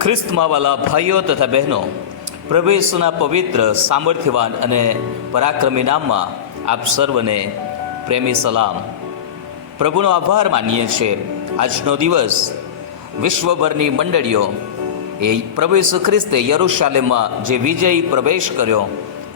ખ્રિસ્તમાં વાલા ભાઈઓ તથા બહેનો પ્રભેશના પવિત્ર સામર્થ્યવાન અને પરાક્રમી નામમાં આપ સર્વને પ્રેમી સલામ. પ્રભુનો આભાર માનીએ છીએ. આજનો દિવસ વિશ્વભરની મંડળીઓ એ પ્રભુ ખ્રિસ્તે યરુશાલેમમાં જે વિજયી પ્રવેશ કર્યો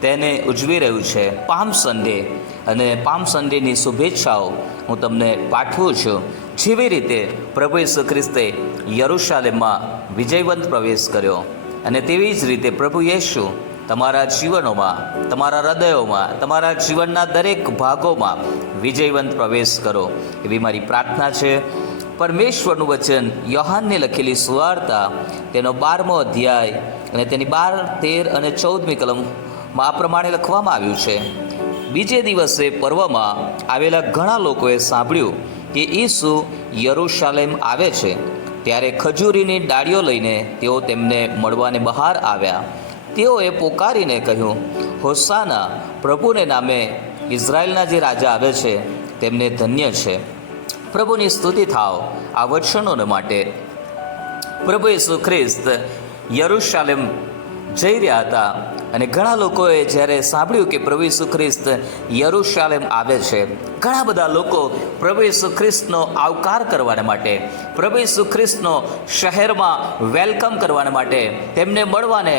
તેને ઉજવી રહ્યું છે. પામ સન્ડે અને પામ સન્ડેની શુભેચ્છાઓ હું તમને પાઠવું છું. જેવી રીતે પ્રભુ ઈસુ ખ્રિસ્તે યરુશાલેમમાં વિજયવંત પ્રવેશ કર્યો અને તેવી જ રીતે પ્રભુ યેશુ તમારા જીવનોમાં, તમારા હૃદયોમાં, તમારા જીવનના દરેક ભાગોમાં વિજયવંત પ્રવેશ કરો. એવી મારી પ્રાર્થના છે. પરમેશ્વરનું વચન યોહાનને લખેલી સુવાર્તા, તેનો બારમો અધ્યાય અને તેની બાર, તેર અને ચૌદમી કલમમાં આ પ્રમાણે લખવામાં આવ્યું છે. બીજે દિવસે પર્વમાં આવેલા ઘણા લોકોએ સાંભળ્યું કે ઈસુ યરુશાલેમ આવે છે, ત્યારે ખજૂરીની ડાળીઓ લઈને તેઓ તેમને મળવાને બહાર આવ્યા. તેઓએ પોકારીને કહ્યું, હોસાના, પ્રભુને નામે ઇઝરાયલના જે રાજા આવે છે, તેમને ધન્ય છે. પ્રભુની સ્તુતિ થાવ આ વચનોને માટે. પ્રભુ ઈસુ ખ્રિસ્ત યરુશાલેમ જઈ રહ્યા હતા. અને ઘણા લોકોએ જ્યારે સાંભળ્યું કે પ્રભુ ઈસુ ખ્રિસ્ત યરુશાલેમ આવે છે, ઘણા બધા લોકો પ્રભુ ઈસુ ખ્રિસ્તનો આવકાર કરવાને માટે, પ્રભુ ઈસુ ખ્રિસ્તનો શહેરમાં વેલકમ કરવા માટે તેમને મળવાને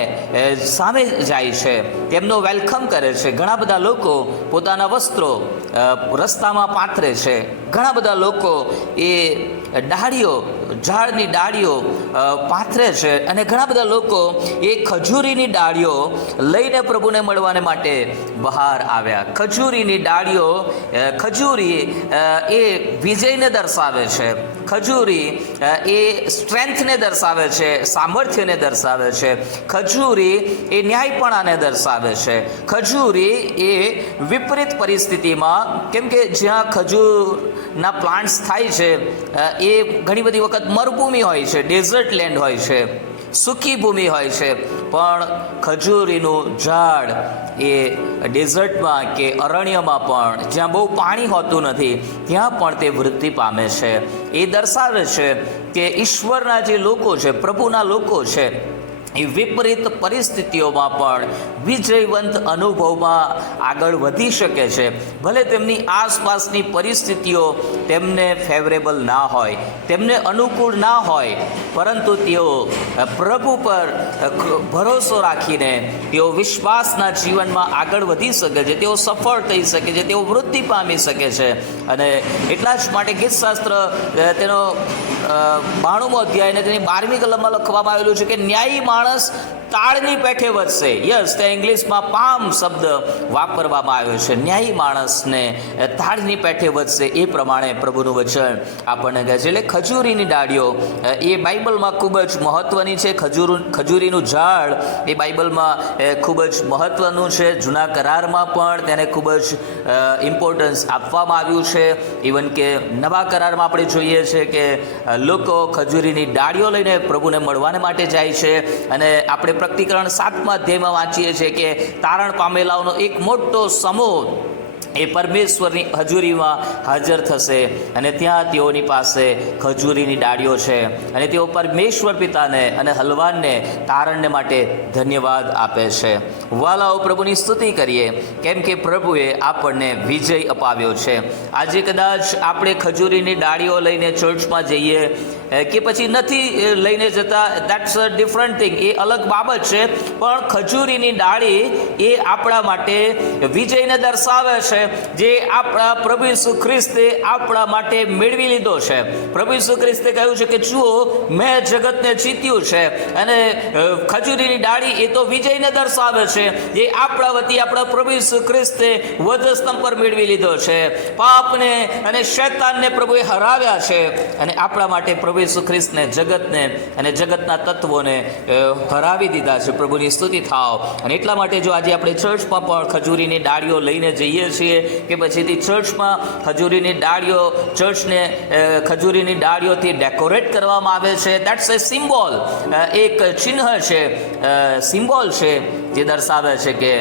સામે જાય છે. તેમનો વેલકમ કરે છે. ઘણા બધા લોકો પોતાના વસ્ત્રો રસ્તામાં પાથરે છે. ઘણા બધા લોકો એ ડાળીઓ ઝાડની ડાળીઓ પાથરે છે. અને ઘણા બધા લોકો એ ખજૂરીની ડાળીઓ લઈને પ્રભુને મળવાને માટે બહાર આવ્યા. ખજૂરીની ડાળીઓ ખજૂરી એ વિજયને દર્શાવે છે. ખજૂરી એ સ્ટ્રેન્થને દર્શાવે છે, સામર્થ્યને દર્શાવે છે. ખજૂરી એ ન્યાયપણાને દર્શાવે છે. ખજૂરી એ વિપરીત પરિસ્થિતિમાં, કેમ કે જ્યાં ખજૂરના પ્લાન્ટ્સ થાય છે એ ઘણી બધી વખત મરુભૂમિ હોય છે, ડેઝર્ટ લેન્ડ હોય છે સૂકી ભૂમિ હોય છે. પણ ખજૂરીનું ઝાડ એ ડેઝર્ટમાં કે અરણ્યમાં પણ, જ્યાં બહુ પાણી હોતું નથી, ત્યાં પણ તે વૃદ્ધિ પામે છે. એ દર્શાવે છે કે ઈશ્વરના જે લોકો છે પ્રભુના લોકો છે વિપરીત પરિસ્થિતિઓમાં પણ વિજયવંત અનુભવમાં આગળ વધી શકે છે. ભલે તેમની આસપાસની પરિસ્થિતિઓ તેમને ફેવરેબલ ના હોય, તેમને અનુકૂળ ના હોય, પરંતુ તેઓ પ્રભુ પર ભરોસો રાખીને તેઓ વિશ્વાસના જીવનમાં આગળ વધી શકે છે, તેઓ સફળ થઈ શકે છે, તેઓ વૃદ્ધિ પામી શકે છે. અને એટલા જ માટે ગીતશાસ્ત્ર તેનો બાણુમો અધ્યાય અને તેની બારમી કલમમાં લખવામાં આવેલું છે કે ન્યાયી માણસ તાળની પેઠે વધશે. યસ ત્યાં ઇંગ્લિશમાં પામ શબ્દ વાપરવામાં આવ્યો છે. ન્યાયી માણસને તાળની પેઠે વધશે એ પ્રમાણે પ્રભુનું વચન આપણને કહે છે. એટલે ખજૂરીની ડાળીઓ એ બાઇબલમાં ખૂબ જ મહત્ત્વની છે. ખજૂર, ખજૂરીનું ઝાડ એ બાઇબલમાં ખૂબ જ મહત્ત્વનું છે. જૂના કરારમાં પણ તેને ખૂબ જ ઇમ્પોર્ટન્સ આપવામાં આવ્યું છે. ઇવન કે નવા કરારમાં આપણે જોઈએ છે કે લોકો ખજૂરીની ડાળીઓ લઈને પ્રભુને મળવાને માટે જાય છે. અને આપણે પ્રકટીકરણ સાતમા અધ્યાયમાં વાંચીએ છીએ કે તારણ પામેલાઓનો એક મોટો સમૂહ એ પરમેશ્વરની હજુરીમાં હાજર થશે અને ત્યાં તેઓની પાસે ખજૂરીની ડાળીઓ છે અને તેઓ પરમેશ્વર પિતાને અને હલવાનને તારણને માટે ધન્યવાદ આપે છે. વાલાઓ પ્રભુની સ્તુતિ કરીએ, કેમ કે પ્રભુએ આપણને વિજય અપાવ્યો છે. આજે કદાચ આપણે ખજૂરીની ડાળીઓ લઈને ચર્ચમાં જઈએ કે પછી નથી લઈને જતા. દેટ્સ અ ડિફરન્ટ થિંગ એ અલગ બાબત છે. પણ ખજૂરીની ડાળી એ આપણા માટે વિજયને દર્શાવે છે. જે આપણા પ્રભુ ઈસુ ખ્રિસ્તે આપણા માટે મેળવી લીધો છે. પ્રભુ ઈસુ ખ્રિસ્તે કહ્યું છે કે, જુઓ, મેં જગતને જીત્યું છે. અને ખજૂરીની ડાળી એ તો વિજયને દર્શાવે છે. જે આપણા વતી આપણા પ્રભુ ઈસુ ખ્રિસ્તે વધસ્તંભ પર મેળવી લીધો છે. પાપને અને શૈતાનને પ્રભુએ હરાવ્યા છે. અને આપણા માટે પ્રભુ ઈસુ ખ્રિસ્તને જગતને અને જગતના તત્વોને હરાવી દીધા છે. પ્રભુની સ્તુતિ થાવ અને એટલા માટે જો આજે આપણે ચર્ચમાં પણ ખજૂરીની ડાળીઓ લઈને જઈએ છીએ કે પછીથી ચર્ચમાં ખજૂરીની ડાળીઓ, ચર્ચને ખજૂરીની ડાળીઓથી ડેકોરેટ કરવામાં આવે છે. દેટ્સ એ સિમ્બોલ એક ચિહ્ન છે. સિમ્બોલ છે જે દર્શાવે છે કે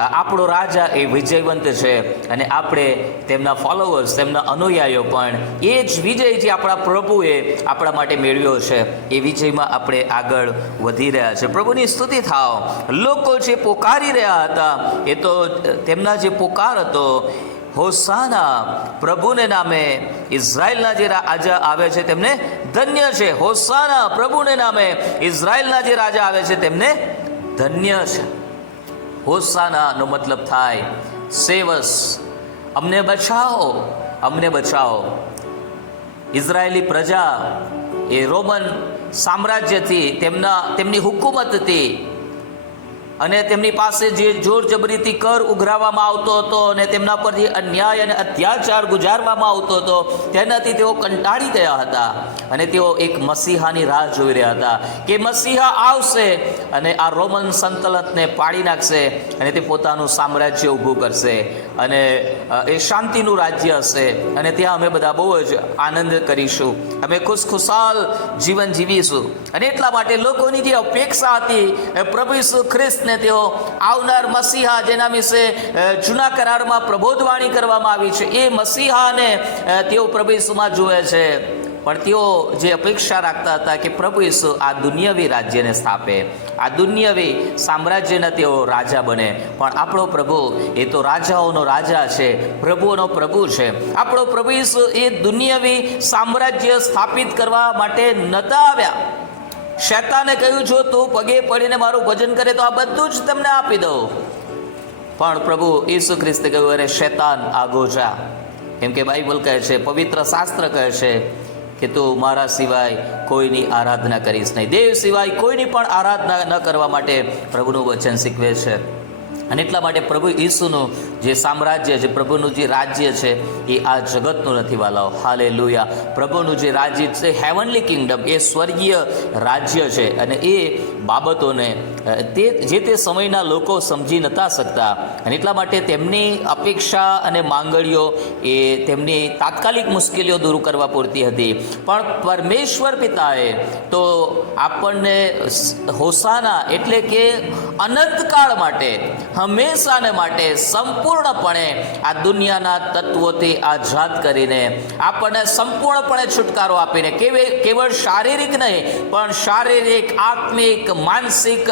આપણો રાજા એ વિજયવંત છે અને આપણે તેમના ફોલોવર્સ તેમના અનુયાયીઓ પણ એ જ વિજય જે આપણા પ્રભુએ આપણા માટે મેળવ્યો છે. એ વિજયમાં આપણે આગળ વધી રહ્યા છે. પ્રભુની સ્તુતિ થાવ લોકો જે પોકારી રહ્યા હતા, એ તો તેમના જે પોકાર હતો, હોસાના પ્રભુને નામે ઇઝરાયલના જે રાજા આવે છે તેમને ધન્ય છે. હોસાના પ્રભુને નામે ઇઝરાયલના જે રાજા આવે છે તેમને ધન્ય છે. હોસાનાનો મતલબ થાય સેવસ અમને બચાવો અમને બચાવો. ઇઝરાયેલી પ્રજા એ રોમન સામ્રાજ્યથી તેમના, તેમની હુકુમતથી અને તેમની પાસે જે જોર જબરીથી કર ઉઘરાવવામાં આવતો હતો અને તેમના પર જે અન્યાય અને અત્યાચાર ગુજારવામાં આવતો હતો, તેનાથી તેઓ કંટાળી ગયા હતા. અને તેઓ એક મસીહાની રાહ જોઈ રહ્યા હતા કે મસીહા આવશે અને આ રોમન સંતલતને પાડી નાખશે અને તે પોતાનું સામ્રાજ્ય ઊભું કરશે અને એ શાંતિનું રાજ્ય હશે અને ત્યાં અમે બધા બહુ જ આનંદ કરીશું. અમે ખુશખુશાલ જીવન જીવીશું. અને એટલા માટે લોકોની જે અપેક્ષા હતી પ્રભુ ઈસુ ખ્રિસ્તને તેઓ આવનાર મસીહા જેના વિશે જૂના કરારમાં પ્રબોધવાણી કરવામાં આવી છે. એ મસીહાને તેઓ પ્રભુ ઈસુમાં જુએ છે. પણ તેઓ જે અપેક્ષા રાખતા હતા કે પ્રભુ ઈસુ આ દુનિયાવી રાજ્યને સ્થાપે, આ દુનિયાવી સામ્રાજ્યના તેઓ રાજા બને. પણ આપણો પ્રભુ એ તો રાજાઓનો રાજા છે, પ્રભુઓનો પ્રભુ છે. આપણો પ્રભુ ઈસુ એ દુનિયાવી સામ્રાજ્ય સ્થાપિત કરવા માટે નતા આવ્યા. શેતાને કહ્યું જો તું પગે પડીને મારું ભજન કરે તો આ બધું જ તમને આપી દઉં. પણ પ્રભુ ઈસુ ખ્રિસ્તે કહ્યું, અરે શેતાન આગો જા. કેમ કે બાઇબલ કહે છે, પવિત્ર શાસ્ત્ર કહે છે કે તું મારા સિવાય કોઈની આરાધના કરીશ નહીં. દેવ સિવાય કોઈની પણ આરાધના ન કરવા માટે પ્રભુનું વચન શીખવે છે. અને એટલા માટે પ્રભુ ઈસુનું જે સામ્રાજ્ય છે, પ્રભુનું જે રાજ્ય છે, એ આ જગતનું નથી વાલાઓ. હાલે લુયા પ્રભુનું જે રાજ્ય છે હેવનલી કિંગડમ એ સ્વર્ગીય રાજ્ય છે અને એ બાબતોને તે, જે તે સમયના લોકો સમજી નતા શકતા અને એટલા માટે તેમની અપેક્ષા અને માંગણીઓ એ તેમની તાત્કાલિક મુશ્કેલીઓ દૂર કરવા પૂરતી હતી. પણ પરમેશ્વર પિતાએ તો આપણને હોસાના એટલે કે અનંતકાળ માટે, હંમેશાને માટે સંપૂર્ણપણે આ દુનિયાના તત્વોથી આઝાદ કરીને આપણને સંપૂર્ણપણે છુટકારો આપીને, કેવે, કેવળ શારીરિક નહીં, પણ શારીરિક, આત્મિક, માનસિક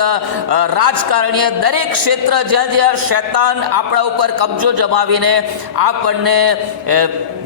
રાજકારણીય દરેક ક્ષેત્ર જ્યાં જ્યાં શૈતાન આપણા ઉપર કબજો જમાવીને આપણને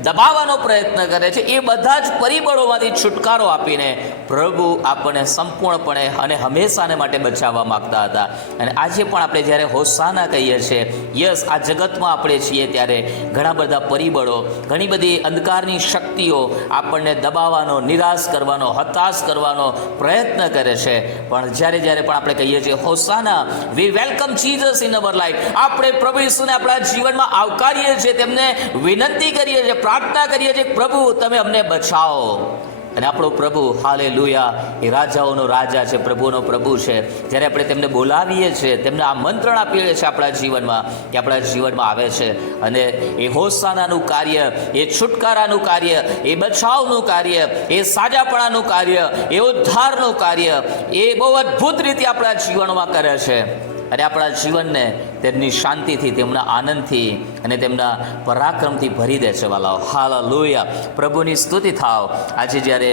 દબાવવાનો પ્રયત્ન કરે છે. એ બધા જ પરિબળોમાંથી છુટકારો આપીને પ્રભુ આપણને સંપૂર્ણપણે અને હંમેશાને માટે બચાવવા માગતા હતા. અને આજે પણ આપણે જ્યારે હોસાના કહીએ છીએ, યસ, આ જગતમાં આપણે છીએ, ત્યારે ઘણા બધા પરિબળો, ઘણી બધી અંધકારની શક્તિઓ આપણને દબાવવાનો, નિરાશ કરવાનો, હતાશ કરવાનો પ્રયત્ન કરે છે. પણ જ્યારે જ્યારે પણ આપણે કહીએ છીએ, hosanna we welcome Jesus in our life આપણે પ્રભુ ઈસુને આપણા જીવનમાં આવકારીએ છીએ, તેમને વિનંતી કરીએ છીએ પ્રાર્થના કરીએ છીએ પ્રભુ, તમે અમને બચાવો. અને આપણો પ્રભુ હાલે લુયા એ રાજાઓનો રાજા છે, પ્રભુનો પ્રભુ છે. જ્યારે આપણે તેમને બોલાવીએ છીએ, તેમને આમંત્રણ આપીએ છીએ આપણા જીવનમાં, કે આપણા જીવનમાં આવે છે. અને એ હોસાનાનું કાર્ય, એ છુટકારાનું કાર્ય, એ બચાવનું કાર્ય, એ સાજાપણાનું કાર્ય, એ ઉદ્ધારનું કાર્ય, એ બહુ અદ્ભુત રીતે આપણા જીવનમાં કરે છે. અને આપણા જીવનને તેમની શાંતિથી, તેમના આનંદથી અને તેમના પરાક્રમથી ભરી દે છે વાલાઓ. હાલા લોહિયા પ્રભુની સ્તુતિ થાવ. આજે જ્યારે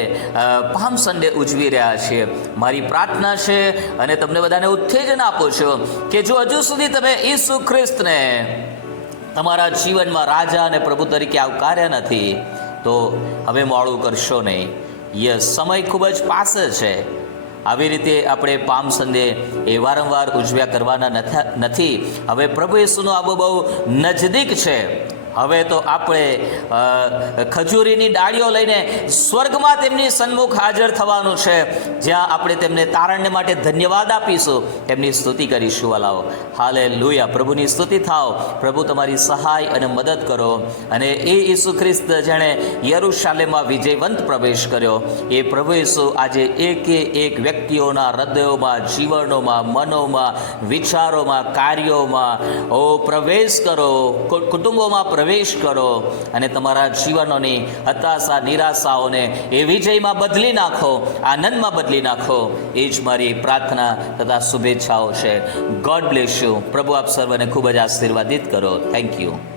પામ સન્ડે ઉજવી રહ્યા છીએ, મારી પ્રાર્થના છે અને તમને બધાને ઉત્તેજન આપો છો કે જો હજુ સુધી તમે ઈસુ ખ્રિસ્તને તમારા જીવનમાં રાજા અને પ્રભુ તરીકે આવકાર્યા નથી, તો હવે મોડું કરશો નહીં. યસ, સમય ખૂબ જ પાસે છે. આવી રીતે આપણે પામ સંડે એ વારંવાર ઉજવ્યા કરવાના નથા- હવે પ્રભુ યેસુનો આબો બહુ નજદીક છે. હવે તો આપણે ખજૂરીની ડાળીઓ લઈને સ્વર્ગમાં તેમની સન્મુખ હાજર થવાનું છે. જ્યાં આપણે તેમને તારણને માટે ધન્યવાદ આપીશું. તેમની સ્તુતિ કરીશું વાલાઓ. હાલે લુયા પ્રભુની સ્તુતિ થાવ પ્રભુ તમારી સહાય અને મદદ કરો. અને એ ઈસુ ખ્રિસ્ત જેણે યરુશાલેમાં વિજયવંત પ્રવેશ કર્યો. એ પ્રભુ ઈસુ આજે એકે એક વ્યક્તિઓના હૃદયોમાં, જીવનોમાં, મનોમાં, વિચારોમાં, કાર્યોમાં, ઓ પ્રવેશ કરો. કુટુંબોમાં પ્રવેશ કરો અને તમારા જીવનોની હતાશા, નિરાશાઓને એ વિજયમાં બદલી નાખો, આનંદમાં બદલી નાખો. એ જ મારી પ્રાર્થના તથા શુભેચ્છાઓ છે. ગોડ બ્લેસ યુ પ્રભુ આપ સર્વને ખૂબ જ આશીર્વાદિત કરો. Thank you